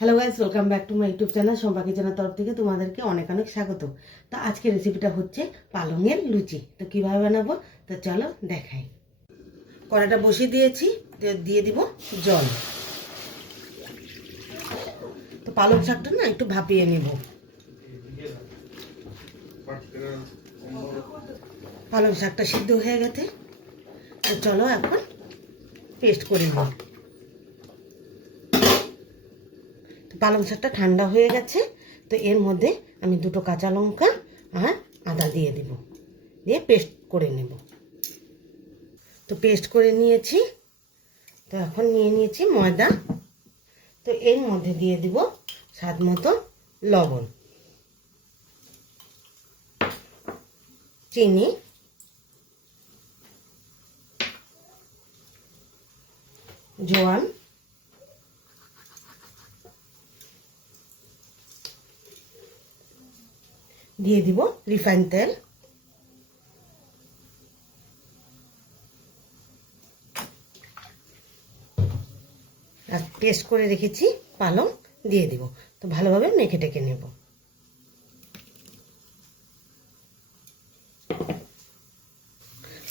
Hello guys, welcome back to my YouTube channel Shampa কিচেনের তরফ থেকে তোমাদেরকে অনেক অনেক স্বাগত। তো আজকের রেসিপিটা হচ্ছে পালংয়ের লুচি। তো কীভাবে বানাবো তো চলো দেখাই। কড়াইটা বসিয়ে দিয়েছি, দিয়ে দিব জল। তো পালং শাকটা না একটু ভাপিয়ে নেব। পালং শাকটা সিদ্ধ হয়ে গেছে, তো চলো এখন পেস্ট করে নিই। পালং শাকটা ঠান্ডা হয়ে গেছে, তো এর মধ্যে আমি দুটো কাঁচা লঙ্কা আর আদা দিয়ে দিব, দিয়ে পেস্ট করে নেব। তো পেস্ট করে নিয়েছি। তো এখন নিয়ে নিয়েছি ময়দা। তো এর মধ্যে দিয়ে দিব স্বাদ মতো লবণ, চিনি, জোয়ান, দিয়ে দিব রিফাইন তেল, আর পেস্ট করে রেখেছি পালং দিয়ে দিব। তো ভালোভাবে মেখে টেকে নেব।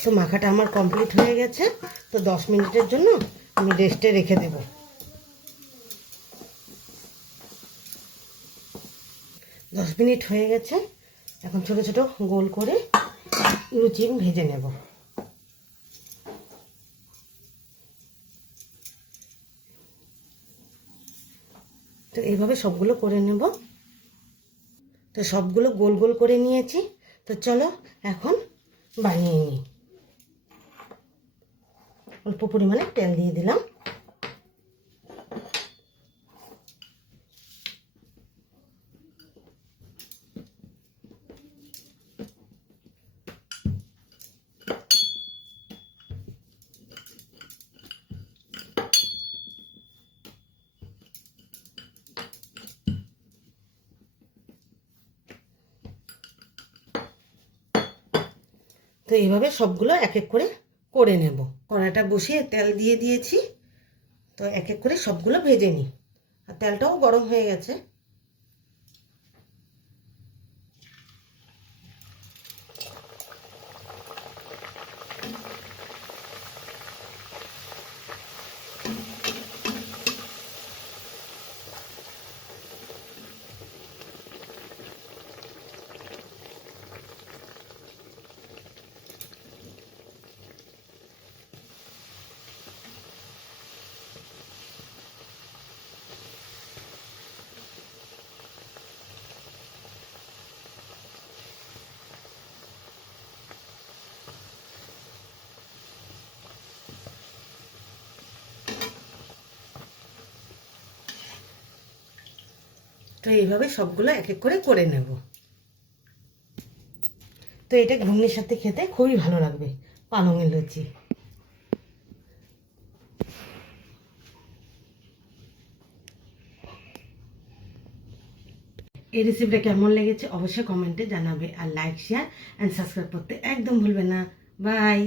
তো মাখাটা আমার কমপ্লিট হয়ে গেছে। তো 10 মিনিটের জন্য আমি রেস্টে রেখে দেব। 10 মিনিট হয়ে গেছে। এখন ছোট ছোট গোল করে লুচি ভেজে নেব। তো এইভাবে সবগুলো করে নেব। তো সবগুলো গোল গোল করে নিয়েছি। তো চলো এখন বানিয়ে নিই। অল্প পরিমাণে তেল দিয়ে দিলাম। তো এইভাবে সবগুলো এক এক করে নেব। কড়াইটা বসিয়ে তেল দিয়ে দিয়েছি। তো এক এক করে সবগুলো ভেজে নিই। আর তেলটাও গরম হয়ে গেছে। তো এইভাবে সবগুলো এক এক করে নেব। তো এটা ঘুগনির সাথে খেতে খুবই ভালো লাগবে, পালংয়ের লুচি। এই রেসিপিটা কেমন লেগেছে অবশ্যই কমেন্টে জানাবে। আর লাইক, শেয়ার অ্যান্ড সাবস্ক্রাইব করতে একদম ভুলবে না। বাই।